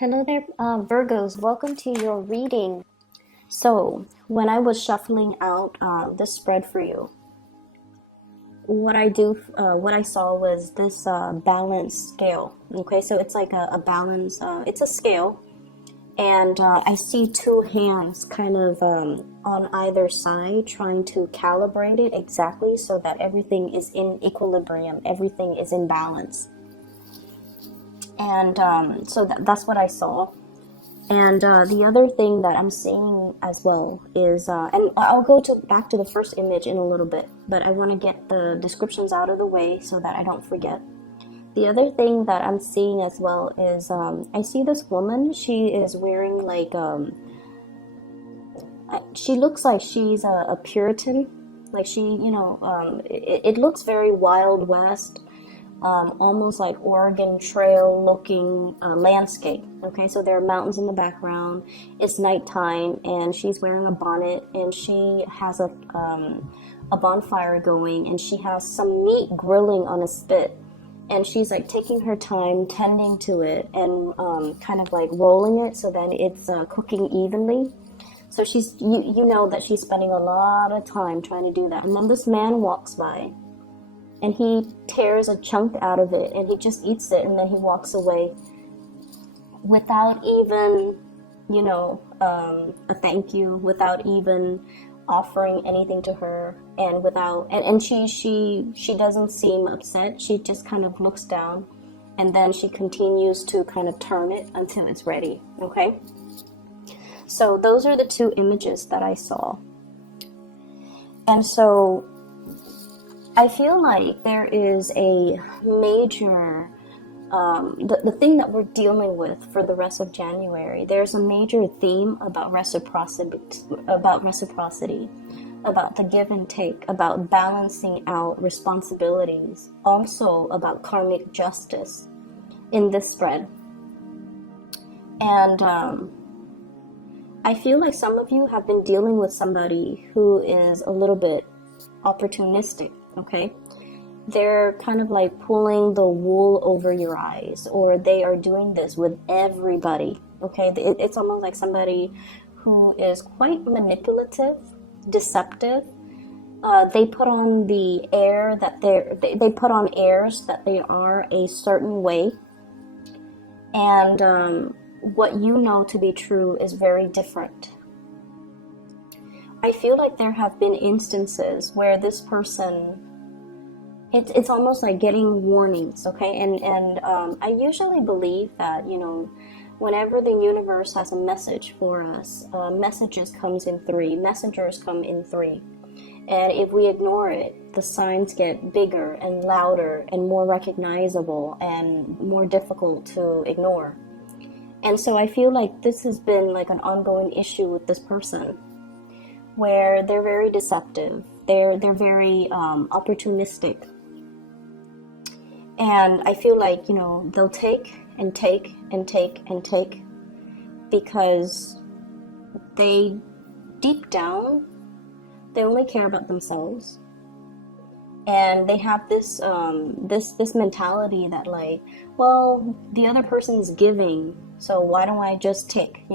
Hello there, Virgos. Welcome to your reading. So, when I was shuffling out this spread for you, what I saw was this balance scale. Okay, so it's like a balance. It's a scale, and I see two hands kind of on either side, trying to calibrate it exactly so that everything is in equilibrium, everything is in balance. And so that's what I saw. And the other thing that I'm seeing as well is, and I'll go back to the first image in a little bit, but I want to get the descriptions out of the way so that I don't forget. The other thing that I'm seeing as well is, I see this woman. She is wearing like, she looks like she's a Puritan. Like it looks very Wild West. Almost like Oregon Trail looking landscape. Okay, so there are mountains in the background. It's nighttime, and she's wearing a bonnet, and she has a bonfire going, and she has some meat grilling on a spit, and she's like taking her time tending to it and kind of like rolling it so that it's cooking evenly. So you know that she's spending a lot of time trying to do that, and then this man walks by. And he tears a chunk out of it and he just eats it, and then he walks away without even, a thank you, without even offering anything to her, and she doesn't seem upset. She just kind of looks down, and then she continues to kind of turn it until it's ready. Okay? So those are the two images that I saw. And so I feel like there is a major, the thing that we're dealing with for the rest of January, there's a major theme about reciprocity, about the give and take, about balancing out responsibilities, also about karmic justice in this spread. And I feel like some of you have been dealing with somebody who is a little bit opportunistic. Okay, they're kind of like pulling the wool over your eyes, or they are doing this with everybody. Okay, it's almost like somebody who is quite manipulative, deceptive. They put on the air that they put on airs that they are a certain way, and what you know to be true is very different. I feel like there have been instances where this person, it's almost like getting warnings, okay? And I usually believe that, whenever the universe has a message for us, messengers come in three. And if we ignore it, the signs get bigger and louder and more recognizable and more difficult to ignore. And so I feel like this has been like an ongoing issue with this person, where they're very deceptive, they're very opportunistic, and I feel like they'll take and take and take and take, because they deep down they only care about themselves, and they have this this mentality that like, well, the other person's giving, so why don't I just take,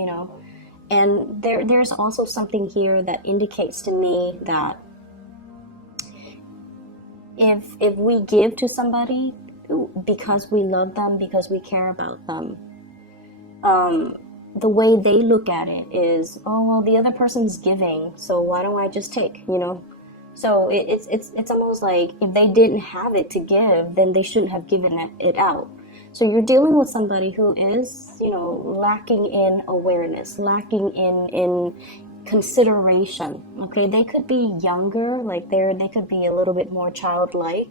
And there's also something here that indicates to me that if we give to somebody because we love them, because we care about them, the way they look at it is, oh, well, the other person's giving, so why don't I just take, So it's almost like if they didn't have it to give, then they shouldn't have given it out. So you're dealing with somebody who is, lacking in awareness, lacking in consideration. Okay, they could be younger, like they could be a little bit more childlike,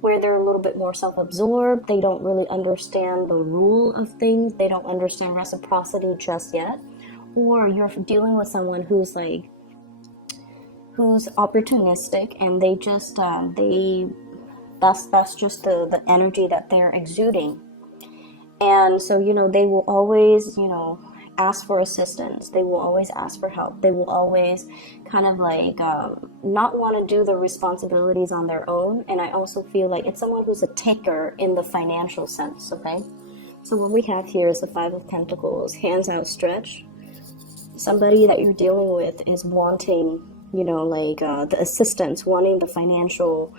where they're a little bit more self-absorbed. They don't really understand the rule of things. They don't understand reciprocity just yet. Or you're dealing with someone who's opportunistic, and they just that's just the energy that they're exuding. And so, they will always, ask for assistance. They will always ask for help. They will always kind of like not want to do the responsibilities on their own. And I also feel like it's someone who's a taker in the financial sense, okay? So what we have here is the Five of Pentacles, hands outstretched. Somebody that you're dealing with is wanting, you know, like the assistance, wanting the financial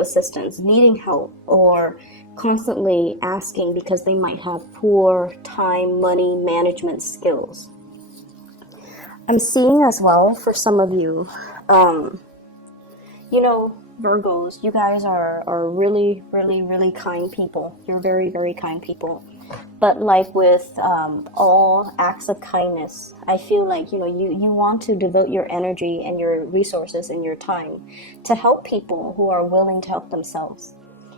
assistance, needing help, or constantly asking because they might have poor time, money management skills. I'm seeing as well for some of you, you know, Virgos, you guys are really, really, really kind people. You're very, very kind people. But like with all acts of kindness, I feel like, you know, you want to devote your energy and your resources and your time to help people who are willing to help themselves.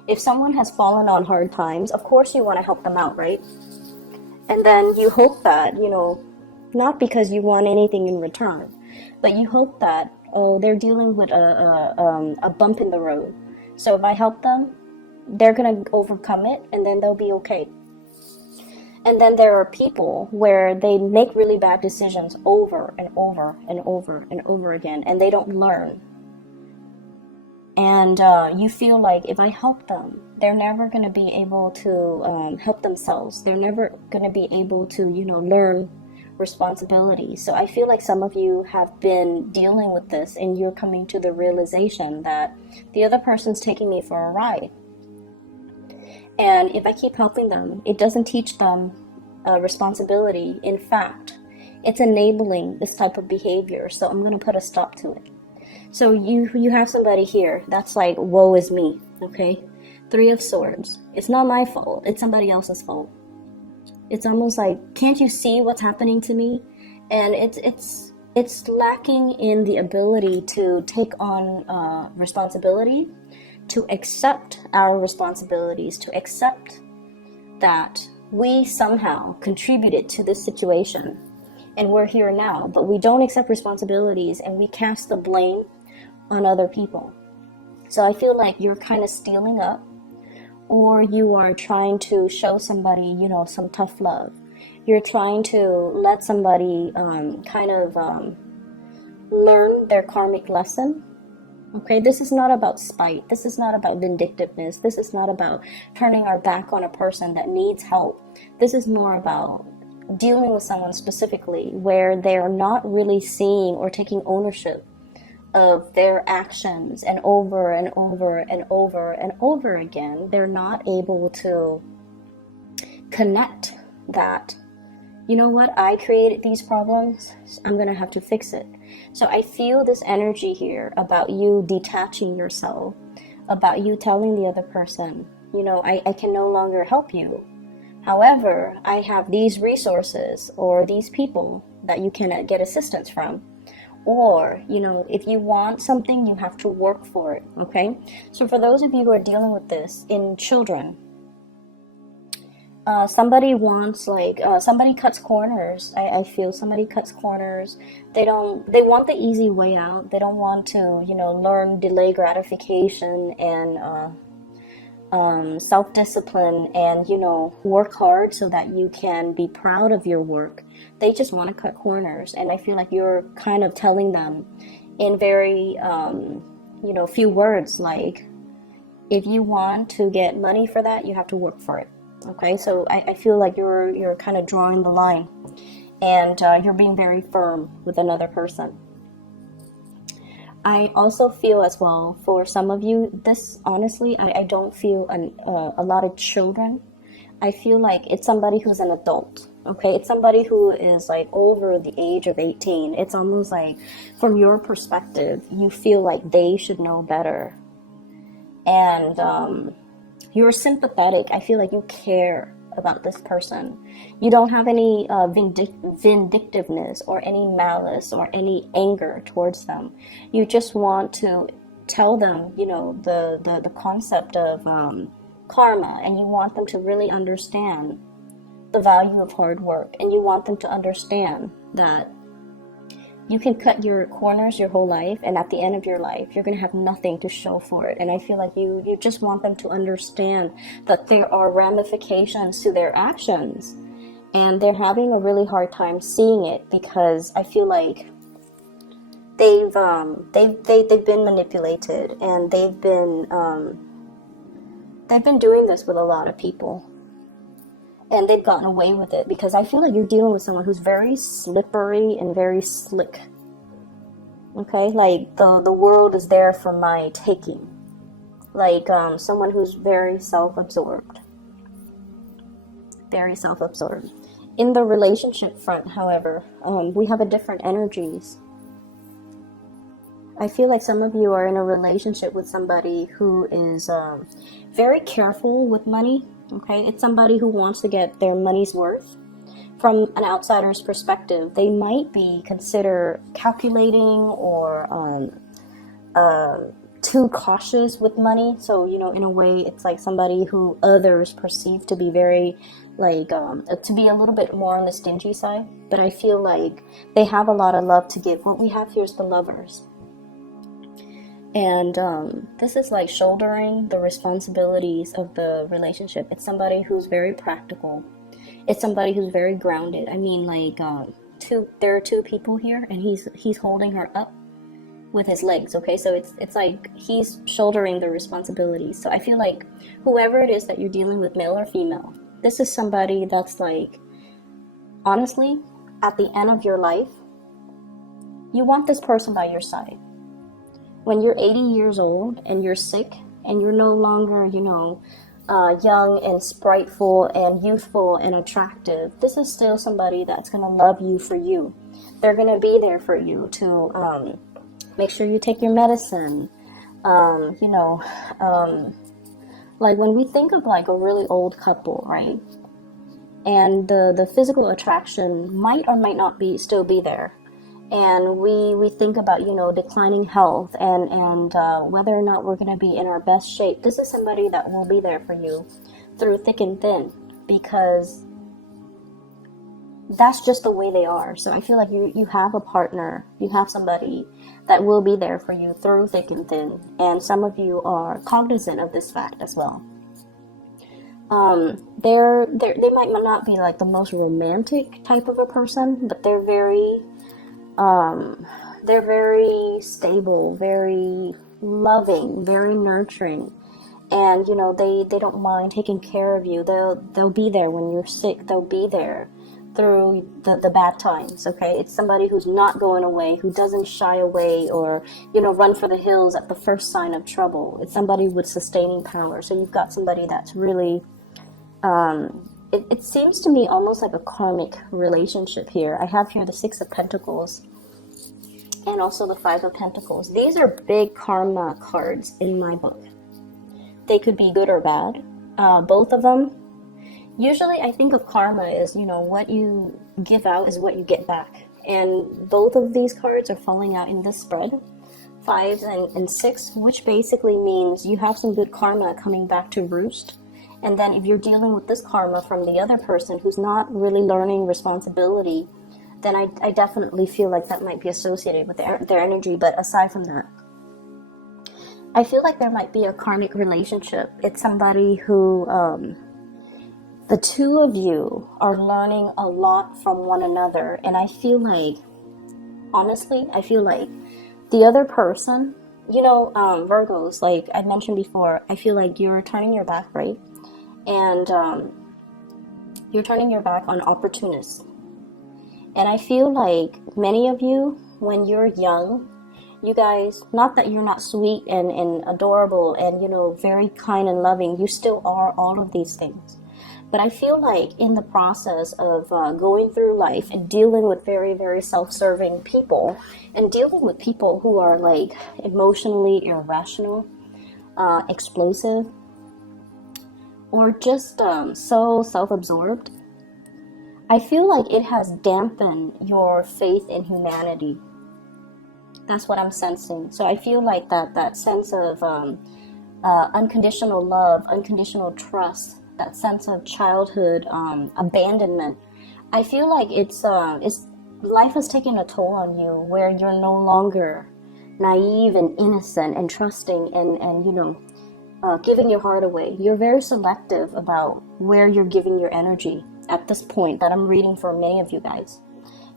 If someone has fallen on hard times, of course you want to help them out, right? And then you hope that, you know, not because you want anything in return, but you hope that, oh, they're dealing with a bump in the road. So if I help them, they're going to overcome it and then they'll be okay. And then there are people where they make really bad decisions over and over and over and over again, and they don't learn. And you feel like if I help them, they're never going to be able to help themselves. They're never going to be able to, you know, learn responsibility. So I feel like some of you have been dealing with this and you're coming to the realization that the other person's taking me for a ride. And if I keep helping them, it doesn't teach them responsibility. In fact, it's enabling this type of behavior. So I'm going to put a stop to it. So you have somebody here that's like, woe is me, okay? Three of Swords. It's not my fault. It's somebody else's fault. It's almost like, can't you see what's happening to me? And it's lacking in the ability to take on responsibility, to accept our responsibilities, to accept that we somehow contributed to this situation and we're here now, but we don't accept responsibilities and we cast the blame on other people. So I feel like you're kind of stealing up, or you are trying to show somebody, you know, some tough love. You're trying to let somebody learn their karmic lesson. Okay, this is not about spite. This is not about vindictiveness. This is not about turning our back on a person that needs help. This is more about dealing with someone specifically where they're not really seeing or taking ownership of their actions, and over and over and over and over again, they're not able to connect that, you know what, I created these problems, I'm going to have to fix it. So I feel this energy here about you detaching yourself, about you telling the other person, you know, I can no longer help you. However, I have these resources or these people that you can get assistance from. Or, you know, if you want something, you have to work for it, okay? So for those of you who are dealing with this in children, somebody wants, like, somebody cuts corners. I feel somebody cuts corners. They want the easy way out. They don't want to, you know, learn delay gratification and self-discipline and, you know, work hard so that you can be proud of your work. They just want to cut corners, and I feel like you're kind of telling them in very, you know, few words, like, if you want to get money for that, you have to work for it. Okay, so I feel like you're kind of drawing the line, and you're being very firm with another person. I also feel as well, for some of you, this, honestly, I don't feel a lot of children. I feel like it's somebody who's an adult, okay? It's somebody who is like over the age of 18. It's almost like, from your perspective, you feel like they should know better. And you're sympathetic. I feel like you care about this person. You don't have any vindictiveness or any malice or any anger towards them. You just want to tell them, you know, the concept of karma, and you want them to really understand the value of hard work, and you want them to understand that you can cut your corners your whole life, and at the end of your life, you're going to have nothing to show for it. And I feel like you just want them to understand that there are ramifications to their actions, and they're having a really hard time seeing it because I feel like they've been manipulated, and they've been They've been doing this with a lot of people, and they've gotten away with it, because I feel like you're dealing with someone who's very slippery and very slick. Okay, like the world is there for my taking. Like someone who's very self-absorbed. Very self-absorbed. In the relationship front, however, we have a different energies. I feel like some of you are in a relationship with somebody who is very careful with money. Okay, it's somebody who wants to get their money's worth. From an outsider's perspective, they might be considered calculating or too cautious with money. So, you know, in a way, it's like somebody who others perceive to be very, like, to be a little bit more on the stingy side. But I feel like they have a lot of love to give. What we have here is the Lovers. And this is like shouldering the responsibilities of the relationship. It's somebody who's very practical. It's somebody who's very grounded. I mean, like, there are two people here, and he's holding her up with his legs. Okay, so it's like he's shouldering the responsibilities. So I feel like whoever it is that you're dealing with, male or female, this is somebody that's like, honestly, at the end of your life, you want this person by your side. When you're 80 years old and you're sick and you're no longer, you know, young and spriteful and youthful and attractive, this is still somebody that's going to love you for you. They're going to be there for you to make sure you take your medicine. You know, like when we think of like a really old couple, right? And the physical attraction might or might not still be there. And we think about, you know, declining health and whether or not we're going to be in our best shape. This is somebody that will be there for you through thick and thin, because that's just the way they are. So I feel like you have a partner, you have somebody that will be there for you through thick and thin. And some of you are cognizant of this fact as well. They might not be like the most romantic type of a person, but they're very stable, very loving, very nurturing, and you know they don't mind taking care of you. They'll be there when you're sick. They'll be there through the bad times. Okay, it's somebody who's not going away, who doesn't shy away or, you know, run for the hills at the first sign of trouble. It's somebody with sustaining power. So you've got somebody that's really it seems to me almost like a karmic relationship here. I have here the Six of Pentacles and also the Five of Pentacles. These are big karma cards in my book. They could be good or bad. Both of them. Usually I think of karma as, you know, what you give out is what you get back. And both of these cards are falling out in this spread. 5 and 6, which basically means you have some good karma coming back to roost. And then if you're dealing with this karma from the other person who's not really learning responsibility, then I definitely feel like that might be associated with their energy. But aside from that, I feel like there might be a karmic relationship. It's somebody who, the two of you are learning a lot from one another. And I feel like, honestly, I feel like the other person, you know, Virgos, like I mentioned before, I feel like you're turning your back, right? And you're turning your back on opportunists. And I feel like many of you, when you're young, you guys, not that you're not sweet and adorable and, you know, very kind and loving, you still are all of these things. But I feel like in the process of going through life and dealing with very, very self-serving people and dealing with people who are like emotionally irrational, explosive, or just so self-absorbed, I feel like it has dampened your faith in humanity. That's what I'm sensing. So I feel like that sense of unconditional love, unconditional trust, that sense of childhood abandonment, I feel like it's life has taken a toll on you, where you're no longer naive and innocent and trusting and you know, giving your heart away. You're very selective about where you're giving your energy at this point that I'm reading for many of you guys.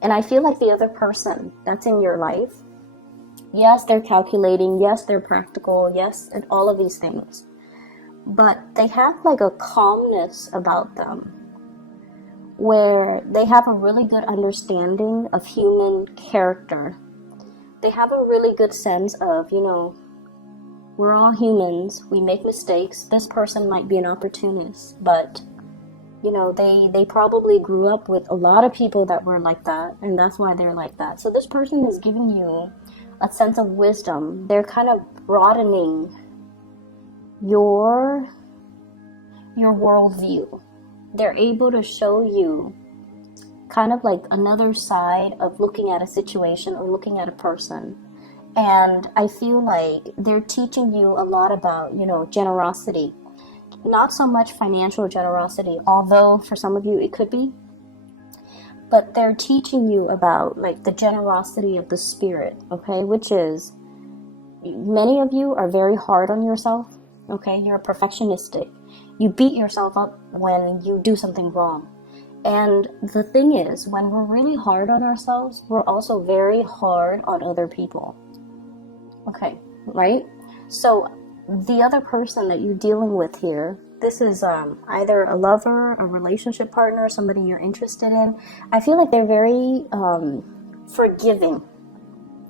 And I feel like the other person that's in your life, yes, they're calculating, yes, they're practical, yes, and all of these things. but they have like a calmness about them where they have a really good understanding of human character. They have a really good sense of, we're all humans, we make mistakes. This person might be an opportunist, but they probably grew up with a lot of people that were like that, and that's why they're like that. So this person is giving you a sense of wisdom. They're kind of broadening your worldview. They're able to show you kind of like another side of looking at a situation or looking at a person. And I feel like they're teaching you a lot about, generosity. Not so much financial generosity, although for some of you it could be. But they're teaching you about like the generosity of the spirit, okay? Which is, many of you are very hard on yourself, okay? You're perfectionistic. You beat yourself up when you do something wrong. And the thing is, when we're really hard on ourselves, we're also very hard on other people. Okay, right? So the other person that you're dealing with here, this is either a lover, a relationship partner, somebody you're interested in. I feel like they're very forgiving.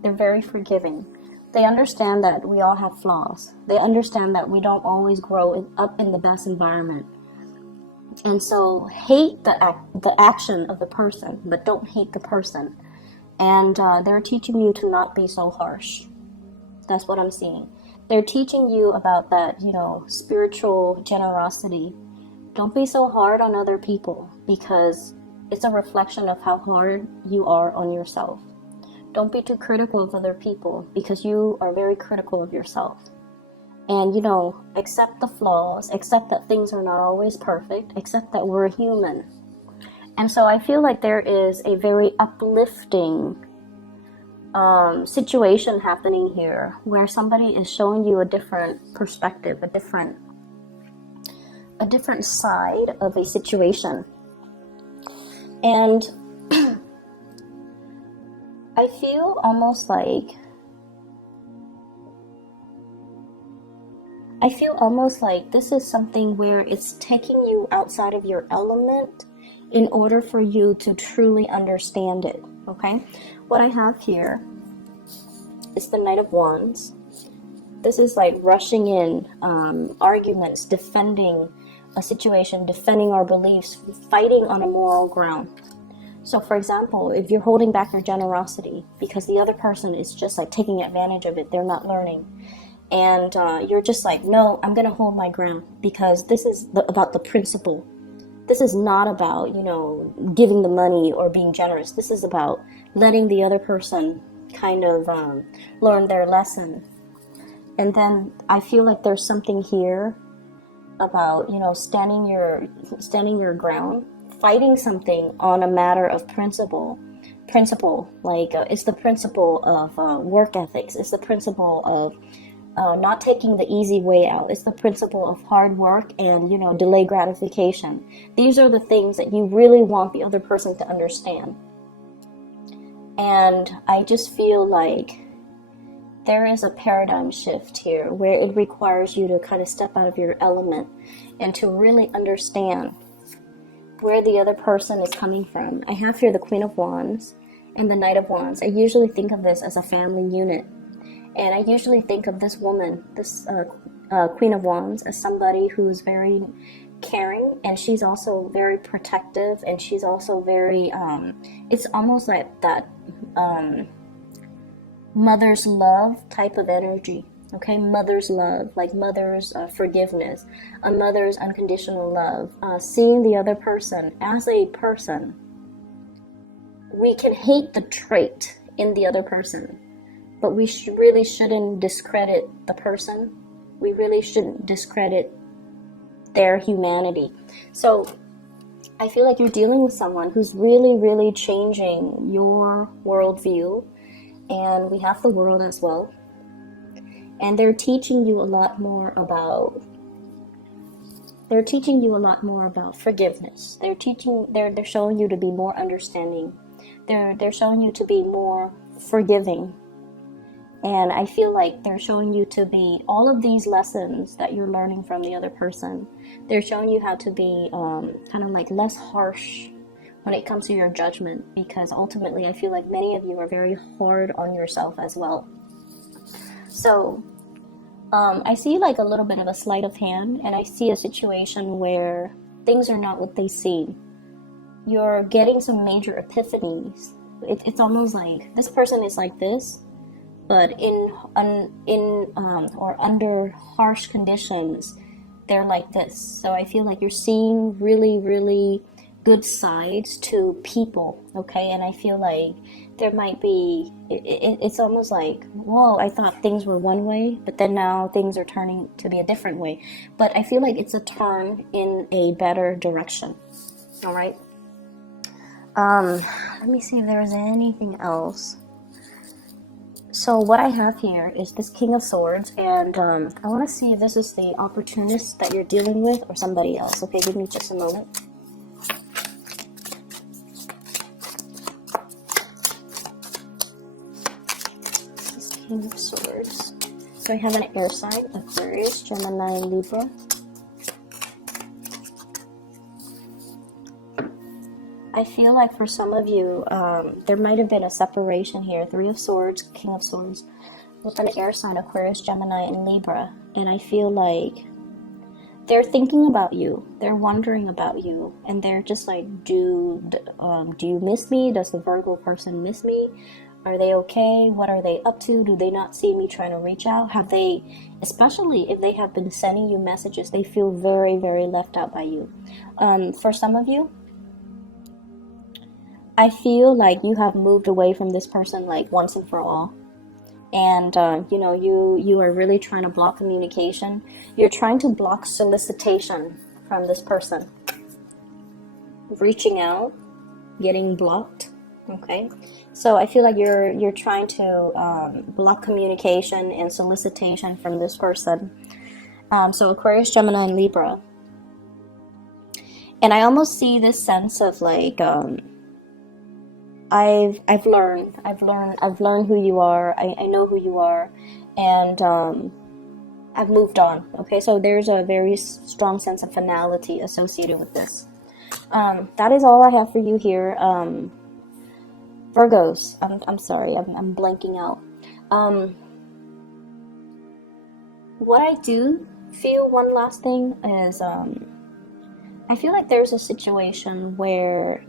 They're very forgiving. They understand that we all have flaws. They understand that we don't always grow up in the best environment. And so hate the action of the person, but don't hate the person. And they're teaching you to not be so harsh. That's what I'm seeing. They're teaching you about that, spiritual generosity. Don't be so hard on other people, because it's a reflection of how hard you are on yourself. Don't be too critical of other people, because you are very critical of yourself. And, accept the flaws, accept that things are not always perfect, accept that we're human. And so I feel like there is a very uplifting situation happening here, where somebody is showing you a different perspective, a different side of a situation. And I feel almost like this is something where it's taking you outside of your element in order for you to truly understand it, okay? What I have here is the Knight of Wands. This is like rushing in, arguments, defending a situation, defending our beliefs, fighting on a moral ground. So for example, if you're holding back your generosity because the other person is just like taking advantage of it, they're not learning. And you're just like, no, I'm going to hold my ground, because this is about the principle. This is not about, giving the money or being generous. This is about letting the other person kind of learn their lesson. And then I feel like there's something here about, standing your ground, fighting something on a matter of principle, like it's the principle of work ethics. It's the principle of not taking the easy way out. It's the principle of hard work and, delay gratification. These are the things that you really want the other person to understand. And I just feel like there is a paradigm shift here where it requires you to kind of step out of your element and to really understand where the other person is coming from. I have here the Queen of Wands and the Knight of Wands. I usually think of this as a family unit. And I usually think of this woman, this Queen of Wands, as somebody who's very caring, and she's also very protective, and she's also very, it's almost like that mother's love type of energy, okay? Mother's love, like mother's forgiveness, a mother's unconditional love, seeing the other person as a person. We can hate the trait in the other person, but we really shouldn't discredit the person. We really shouldn't discredit their humanity. So I feel like you're dealing with someone who's really, really changing your worldview. And we have the World as well. And they're teaching you a lot more about forgiveness. They're showing you to be more understanding. They're showing you to be more forgiving. And I feel like they're showing you to be all of these lessons that you're learning from the other person. They're showing you how to be kind of like less harsh when it comes to your judgment, because ultimately I feel like many of you are very hard on yourself as well. So I see like a little bit of a sleight of hand, and I see a situation where things are not what they seem. You're getting some major epiphanies. It's almost like this person is like this, but or under harsh conditions, they're like this. So I feel like you're seeing really, really good sides to people, okay? And I feel like there might be, it's almost like, whoa, I thought things were one way, but then now things are turning to be a different way. But I feel like it's a turn in a better direction, all right? Let me see if there's anything else. So what I have here is this King of Swords, and I want to see if this is the opportunist that you're dealing with or somebody else. Okay, give me just a moment. King of Swords. So I have an air sign, Aquarius, Gemini, and Libra. I feel like for some of you, there might have been a separation here. Three of Swords, King of Swords, with an air sign, Aquarius, Gemini, and Libra. And I feel like they're thinking about you. They're wondering about you. And they're just like, do you miss me? Does the Virgo person miss me? Are they okay? What are they up to? Do they not see me trying to reach out? Have they, especially if they have been sending you messages, they feel very, very left out by you. For some of you, I feel like you have moved away from this person like once and for all. And, you are really trying to block communication. You're trying to block solicitation from this person. Reaching out, getting blocked. Okay, so I feel like you're trying to block communication and solicitation from this person. So Aquarius, Gemini, and Libra. And I almost see this sense of like I've learned who you are. I know who you are, and I've moved on. Okay, so there's a very strong sense of finality associated with this. That is all I have for you here. Virgos, I'm sorry, I'm blanking out. What I do feel, one last thing, is I feel like there's a situation where,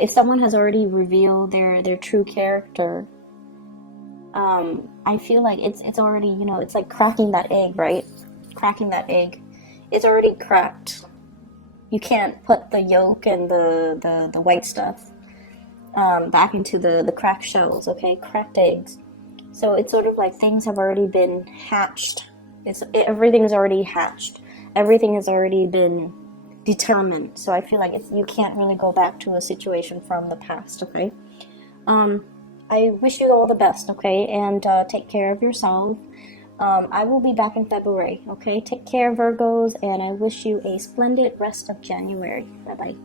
if someone has already revealed their true character, I feel like it's already, it's like cracking that egg, right? Cracking that egg. It's already cracked. You can't put the yolk and the white stuff back into the cracked shells, okay? Cracked eggs. So it's sort of like things have already been hatched. Everything's already hatched. Everything has already been determined. So I feel like you can't really go back to a situation from the past, okay? I wish you all the best, okay? And take care of yourself. I will be back in February, okay? Take care, Virgos, and I wish you a splendid rest of January. Bye-bye.